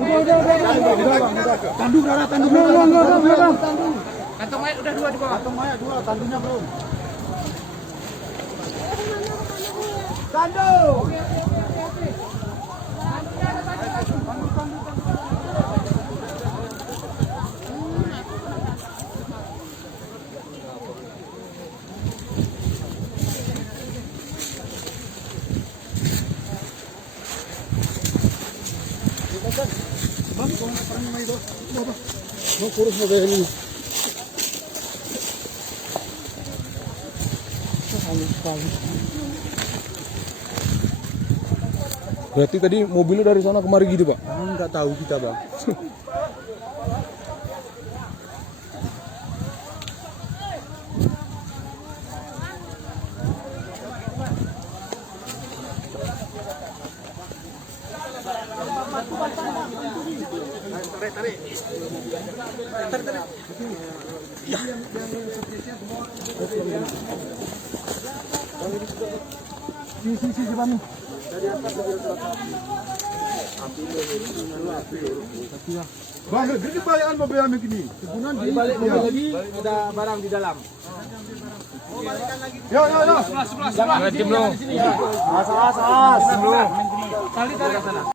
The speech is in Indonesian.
Tandu berapa? Tandu berapa? Kantong mayat udah 2 di bawah. Kantong mayat 2, tandunya belum. Tandu. Mau kurus mau kayak ini. Berarti tadi mobilnya dari sana kemari gitu, Pak? Nggak tahu kita, Bang. Tarik. Si Bang. Bang, gede balikan mobil yang begini. Kegunaan dibalik lagi ada barang di dalam. Oh, balikan lagi. Yo. Sebelah. Jangan di sini. As. Kali tarik sana.